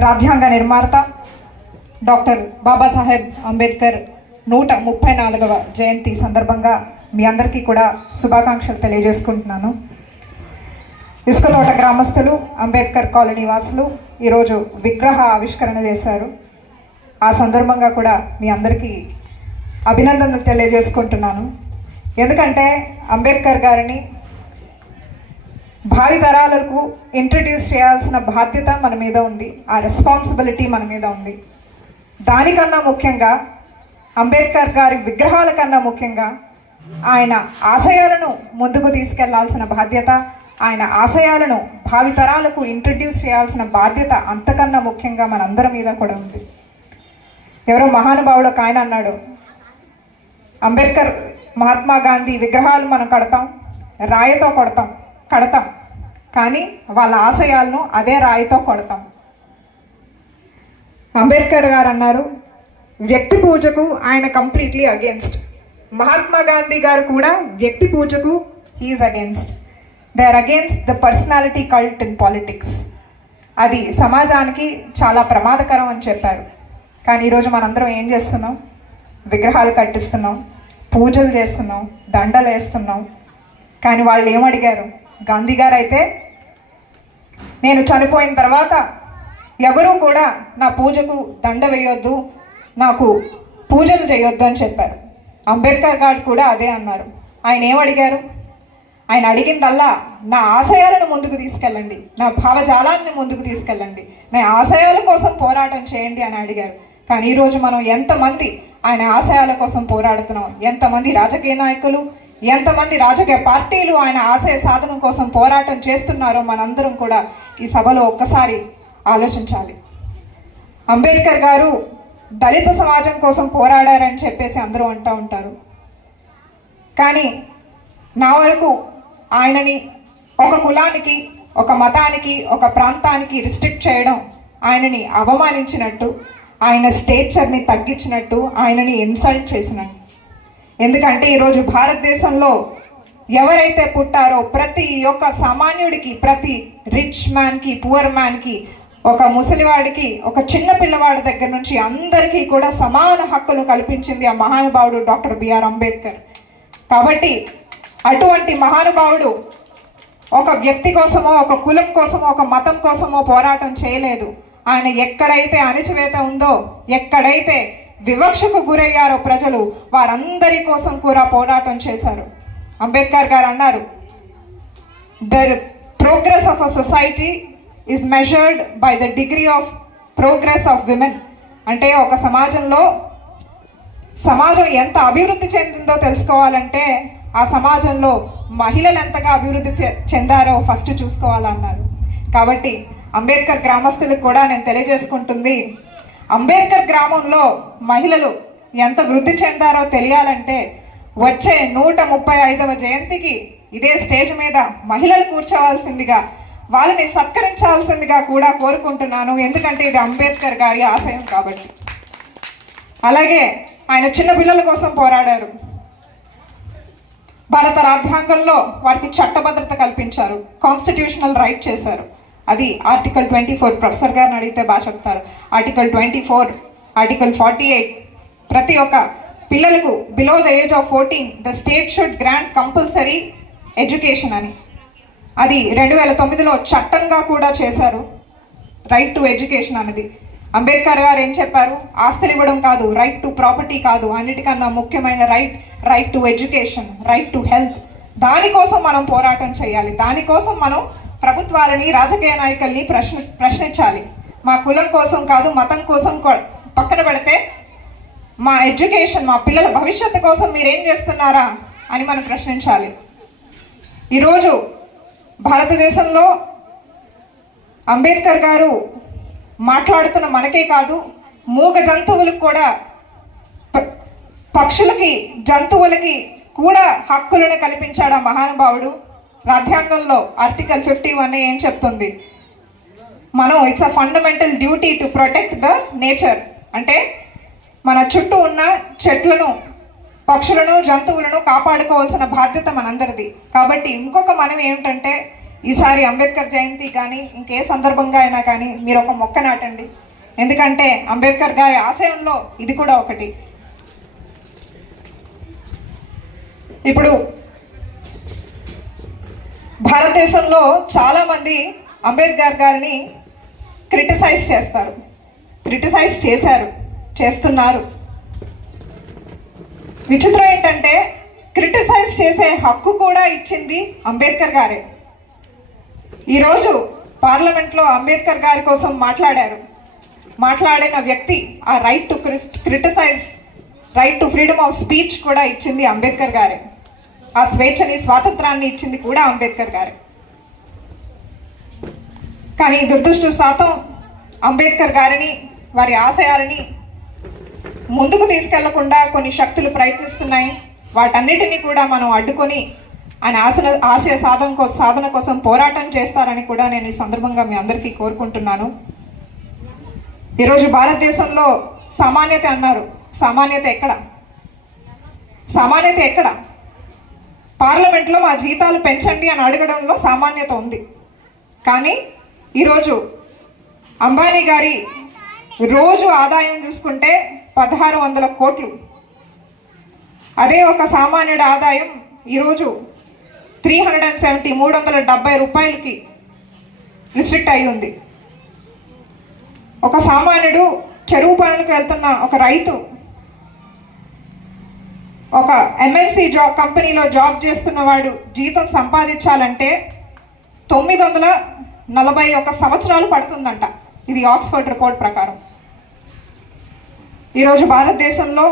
రాజ్యాంగ నిర్మాత డాక్టర్ బాబాసాహెబ్ అంబేద్కర్ నూట ముప్పై నాలుగవ జయంతి సందర్భంగా మీ అందరికీ కూడా శుభాకాంక్షలు తెలియజేసుకుంటున్నాను. ఇసుకతోట గ్రామస్తులు అంబేద్కర్ కాలనీ వాసులు ఈరోజు విగ్రహ ఆవిష్కరణ చేశారు. ఆ సందర్భంగా కూడా మీ అందరికీ అభినందనలు తెలియజేసుకుంటున్నాను. ఎందుకంటే అంబేద్కర్ గారిని భావి తరాలకు ఇంట్రడ్యూస్ చేయాల్సిన బాధ్యత మన మీద ఉంది. ఆ రెస్పాన్సిబిలిటీ మన మీద ఉంది. దానికన్నా ముఖ్యంగా అంబేద్కర్ గారి విగ్రహాల కన్నా ముఖ్యంగా ఆయన ఆశయాలను ముందుకు తీసుకెళ్ళాల్సిన బాధ్యత ఆయన ఆశయాలను భావితరాలకు ఇంట్రడ్యూస్ చేయాల్సిన బాధ్యత అంతకన్నా ముఖ్యంగా మనందరి మీద కూడా ఉంది. ఎవరో మహానుభావుడు ఒక ఆయన అన్నాడు అంబేద్కర్ మహాత్మా గాంధీ విగ్రహాలు మనం కడతాం రాయతో కొడతాం. కడతాం. కానీ వాళ్ళ ఆశయాలను అదే రాయితో కొడతాం. అంబేద్కర్ గారు అన్నారు వ్యక్తి పూజకు ఆయన కంప్లీట్లీ అగేన్స్ట్ మహాత్మా గాంధీ గారు కూడా వ్యక్తి పూజకు he is against they are against the personality cult in politics అది సమాజానికి చాలా ప్రమాదకరం అని చెప్పారు. కానీ ఈరోజు మనందరం ఏం చేస్తున్నాం? విగ్రహాలు కట్టిస్తున్నాం పూజలు చేస్తున్నాం దండలు వేస్తున్నాం. కానీ వాళ్ళు ఏమడిగారు గాంధీ గారు అయితే నేను చనిపోయిన తర్వాత ఎవరూ కూడా నా పూజకు దండ వేయొద్దు నాకు పూజలు చేయొద్దు అని చెప్పారు. అంబేద్కర్ గారు కూడా అదే అన్నారు. ఆయన ఏమడిగారు ఆయన అడిగిందల్లా నా ఆశయాలను ముందుకు తీసుకెళ్ళండి నా భావజాలాన్ని ముందుకు తీసుకెళ్ళండి నా ఆశయాల కోసం పోరాటం చేయండి అని అడిగారు. కానీ ఈరోజు మనం ఎంతమంది ఆయన ఆశయాల కోసం పోరాడుతున్నాం? ఎంతమంది రాజకీయ నాయకులు? ఎంతమంది రాజకీయ పార్టీలు ఆయన ఆశయ సాధన కోసం పోరాటం చేస్తున్నారో మనందరం కూడా ఈ సభలో ఒక్కసారి ఆలోచించాలి. అంబేద్కర్ గారు దళిత సమాజం కోసం పోరాడారని చెప్పేసి అందరూ అంటూ ఉంటారు. కానీ నా వరకు ఆయనని ఒక కులానికి ఒక మతానికి ఒక ప్రాంతానికి రిస్ట్రిక్ట్ చేయడం ఆయనని అవమానించినట్టు ఆయన స్టేచర్ని తగ్గించినట్టు ఆయనని ఇన్సల్ట్ చేసినట్టు. ఎందుకంటే ఈరోజు భారతదేశంలో ఎవరైతే పుట్టారో ప్రతి ఒక్క సామాన్యుడికి ప్రతి రిచ్ మ్యాన్కి పువర్ మ్యాన్కి ఒక ముసలివాడికి ఒక చిన్న పిల్లవాడి దగ్గర నుంచి అందరికీ కూడా సమాన హక్కులు కల్పించింది ఆ మహానుభావుడు డాక్టర్ బిఆర్ అంబేద్కర్. కాబట్టి అటువంటి మహానుభావుడు ఒక వ్యక్తి కోసమో ఒక కులం కోసమో ఒక మతం కోసమో పోరాటం చేయలేదు. ఆయన ఎక్కడైతే అణచివేత ఉందో ఎక్కడైతే వివక్షకు గురయ్యారో ప్రజలు వారందరి కోసం కూడా పోరాటం చేశారు. అంబేద్కర్ గారు అన్నారు the progress of a society is measured by the degree of progress of women అంటే ఒక సమాజంలో సమాజం ఎంత అభివృద్ధి చెందిందో తెలుసుకోవాలంటే ఆ సమాజంలో మహిళలు ఎంతగా అభివృద్ధి చె- చెందారో ఫస్ట్ చూసుకోవాలన్నారు. కాబట్టి అంబేద్కర్ గ్రామస్తులకు కూడా నేను తెలియజేసుకుంటుంది అంబేద్కర్ గ్రామంలో మహిళలు ఎంత వృద్ధి చెందారో తెలియాలంటే వచ్చే నూట ముప్పై ఐదవ జయంతికి ఇదే స్టేజ్ మీద మహిళలు కూర్చోవాల్సిందిగా వాళ్ళని సత్కరించాల్సిందిగా కూడా కోరుకుంటున్నాను. ఎందుకంటే ఇది అంబేద్కర్ గారి ఆశయం కాబట్టి. అలాగే ఆయన చిన్న పిల్లల కోసం పోరాడారు. భారత రాజ్యాంగంలో వారికి చట్టభద్రత కల్పించారు. కాన్స్టిట్యూషనల్ రైట్ చేశారు. అది ఆర్టికల్ ట్వంటీ ఫోర్ ప్రొఫెసర్ గారిని అడిగితే బాగా చెప్తారు. Article twenty four article forty eight ప్రతి ఒక్క పిల్లలకు below the age of fourteen the state should grant compulsory education అని. అది రెండు వేల తొమ్మిదిలో చట్టంగా కూడా చేశారు. రైట్ టు ఎడ్యుకేషన్ అనేది. అంబేద్కర్ గారు ఏం చెప్పారు? ఆస్తులు ఇవ్వడం కాదు రైట్ టు ప్రాపర్టీ కాదు. అన్నిటికన్నా ముఖ్యమైన right right to education right to health దానికోసం మనం పోరాటం చేయాలి. దానికోసం మనం ప్రభుత్వాలని రాజకీయ నాయకుల్ని ప్రశ్న ప్రశ్నించాలి. మా కులం కోసం కాదు మతం కోసం కో- పక్కన పెడితే మా ఎడ్యుకేషన్ మా పిల్లల భవిష్యత్తు కోసం మీరేం చేస్తున్నారా అని మనం ప్రశ్నించాలి. ఈరోజు భారతదేశంలో అంబేద్కర్ గారు మాట్లాడుతున్న మనకే కాదు మూగ జంతువులకు కూడా ప- పక్షులకి జంతువులకి కూడా హక్కులను కల్పించాడు ఆ మహానుభావుడు. రాజ్యాంగంలో ఆర్టికల్ ఫిఫ్టీ వన్ ఏం చెప్తుంది? మనం it's a fundamental duty to protect the nature అంటే మన చుట్టూ ఉన్న చెట్లను పక్షులను జంతువులను కాపాడుకోవాల్సిన బాధ్యత మనందరిది. కాబట్టి ఇంకొక మనం ఏమిటంటే ఈసారి అంబేద్కర్ జయంతి కానీ ఇంకే సందర్భంగా అయినా కానీ మీరు ఒక మొక్క నాటండి. ఎందుకంటే అంబేద్కర్ గారి ఆశయంలో ఇది కూడా ఒకటి. ఇప్పుడు భారతదేశంలో చాలా మంది అంబేద్కర్ గారిని క్రిటిసైజ్ చేస్తారు. క్రిటిసైజ్ చేశారు. చేస్తున్నారు. విచిత్రం ఏంటంటే క్రిటిసైజ్ చేసే హక్కు కూడా ఇచ్చింది అంబేద్కర్ గారే. ఈరోజు పార్లమెంట్లో అంబేద్కర్ గారి కోసం మాట్లాడారు. మాట్లాడిన వ్యక్తి ఆ right to criticize right to freedom of speech కూడా ఇచ్చింది అంబేద్కర్ గారే. ఆ స్వేచ్ఛని స్వాతంత్రాన్ని ఇచ్చింది కూడా అంబేద్కర్ గారు. కానీ దురదృష్ట శాతం అంబేద్కర్ గారిని వారి ఆశయాలని ముందుకు తీసుకెళ్ళకుండా కొన్ని శక్తులు ప్రయత్నిస్తున్నాయి. వాటన్నిటిని కూడా మనం అడ్డుకొని ఆయన ఆశల ఆశయ సాధన కోసం సాధన కోసం పోరాటం చేస్తారని కూడా నేను ఈ సందర్భంగా మీ అందరికీ కోరుకుంటున్నాను. ఈరోజు భారతదేశంలో సామాన్యత అన్నారు. సామాన్యత ఎక్కడ? సామాన్యత ఎక్కడ? పార్లమెంట్లో మా జీతాలు పెంచండి అని అడగడంలో సామాన్యత ఉంది. కానీ ఈరోజు అంబానీ గారి రోజు ఆదాయం చూసుకుంటే పదహారు వందల కోట్లు. అదే ఒక సామాన్యుడి ఆదాయం ఈరోజు త్రీ హండ్రెడ్ అండ్ సెవెంటీ మూడు వందల డెబ్బై రూపాయలకి రిస్ట్రిక్ట్ అయి ఉంది. ఒక సామాన్యుడు చెరువు పనులకు వెళ్తున్న ఒక రైతు ఒక ఎంఎన్సి జాబ్ కంపెనీలో జాబ్ చేస్తున్నవాడు జీతం సంపాదించాలంటే తొమ్మిది వందల నలభై ఒక సంవత్సరాలు పడుతుందంట. ఇది ఆక్స్ఫర్డ్ రిపోర్ట్ ప్రకారం. ఈరోజు భారతదేశంలో